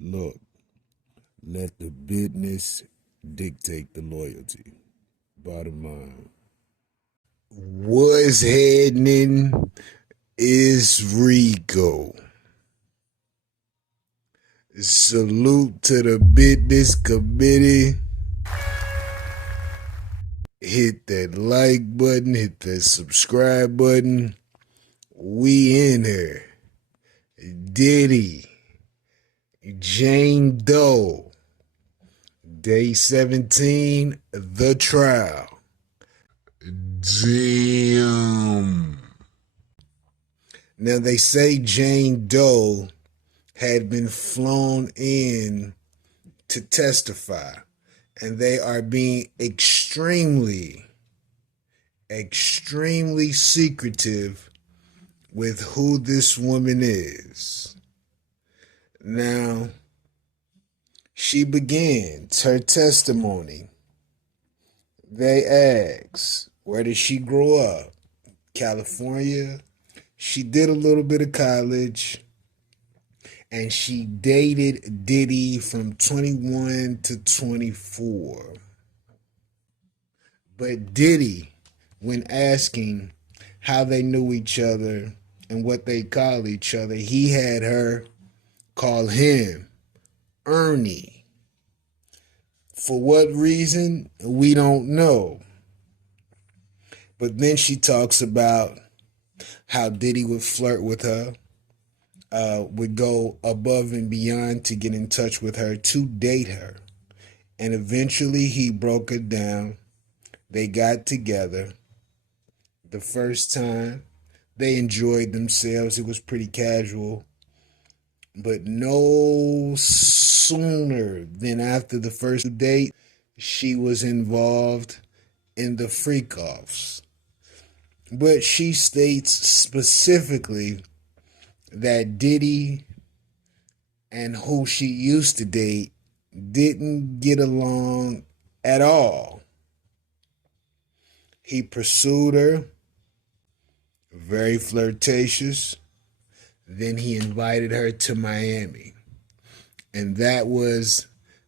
Look, let the business dictate the loyalty. Bottom line. What's happening is Rico. Salute to the business committee. Hit that like button, hit that subscribe button. We in here. Diddy, Jane Doe, day 17, the trial. Damn. Now they say Jane Doe had been flown in to testify, and they are being extremely secretive with who this woman is. Now, she begins her testimony. They ask, where did she grow up? California. She did a little bit of college, and she dated Diddy from 21 to 24. But Diddy, when asking how they knew each other and what they call each other, he had her call him Ernie. For what reason, we don't know. But then she talks about how Diddy would flirt with her, would go above and beyond to get in touch with her, to date her. And eventually he broke her down. They got together. The first time, they enjoyed themselves. It was pretty casual. But no sooner than after the first date, she was involved in the freak-offs. But she states specifically that Diddy and who she used to date didn't get along at all. He pursued her, very flirtatious. Then he invited her to Miami. And that was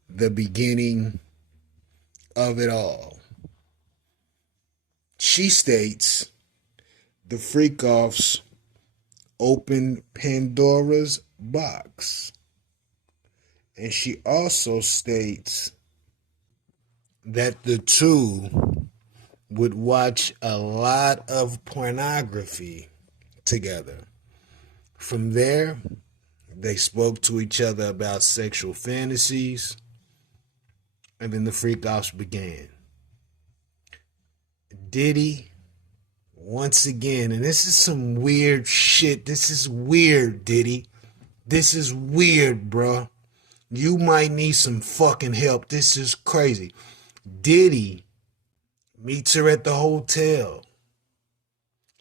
the beginning of it all. She states the freak-offs opened Pandora's box. And she also states that the two would watch a lot of pornography together. From there, they spoke to each other about sexual fantasies, and then the freak-offs began. Diddy, once again, and this is some weird shit. This is weird, Diddy. This is weird, bro. You might need some fucking help. This is crazy. Diddy meets her at the hotel.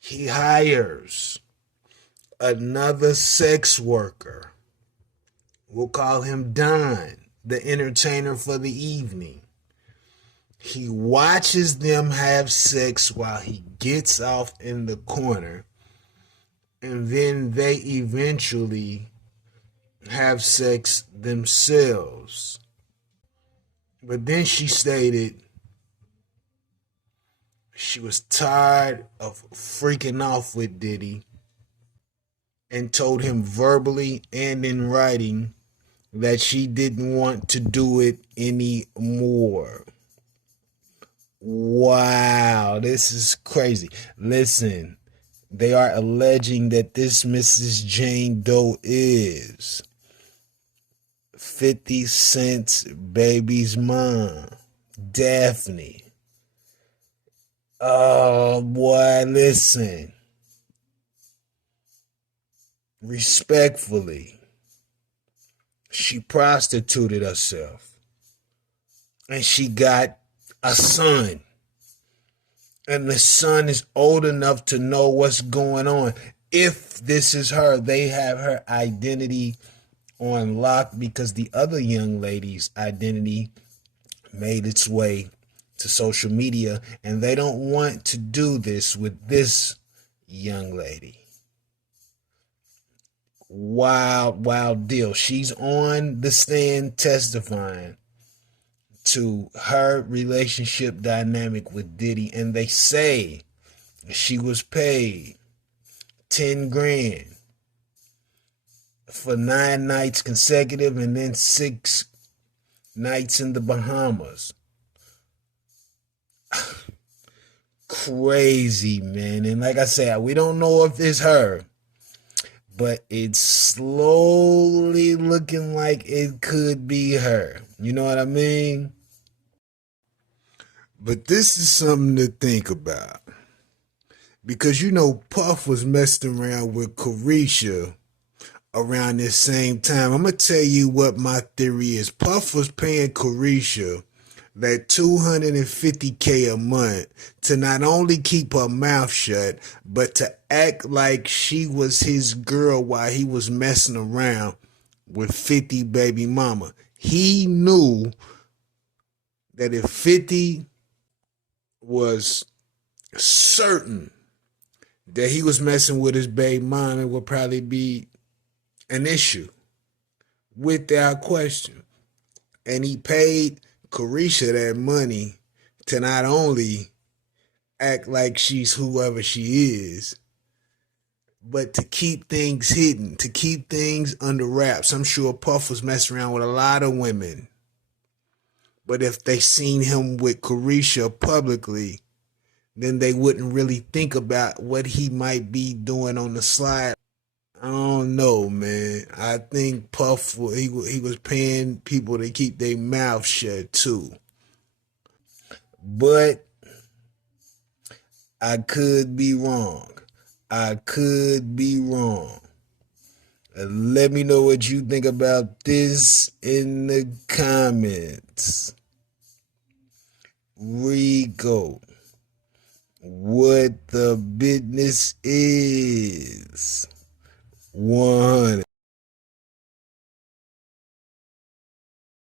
He hires another sex worker. We'll call him Don, the entertainer for the evening. He watches them have sex while he gets off in the corner, and then they eventually have sex themselves. But then she stated she was tired of freaking off with Diddy and told him verbally and in writing that she didn't want to do it anymore. Wow, this is crazy. Listen, they are alleging that this Mrs. Jane Doe is 50 Cent's baby's mom, Daphne. Oh, boy, listen. Respectfully, she prostituted herself. And she got a son. And the son is old enough to know what's going on. If this is her, they have her identity on lock because the other young lady's identity made its way to social media, and they don't want to do this with this young lady. Wild, wild deal. She's on the stand testifying to her relationship dynamic with Diddy, and they say she was paid 10 grand for 9 nights consecutive and then 6 nights in the Bahamas. Crazy, man. And like I said, we don't know if it's her, but it's slowly looking like it could be her. You know what I mean? But this is something to think about. Because you know, Puff was messing around with Carisha around this same time. I'm going to tell you what my theory is. Puff was paying Carisha that $250K a month to not only keep her mouth shut, but to act like she was his girl while he was messing around with 50 baby mama. He knew that if 50 was certain that he was messing with his baby mom, it would probably be an issue without question. And he paid Carisha that money to not only act like she's whoever she is, but to keep things hidden, to keep things under wraps. I'm sure Puff was messing around with a lot of women, but if they seen him with Carisha publicly, then they wouldn't really think about what he might be doing on the slide. I don't know, man. I think Puff, he was paying people to keep their mouth shut too. But I could be wrong. I could be wrong. Let me know what you think about this in the comments. Rico, what the business is. 100.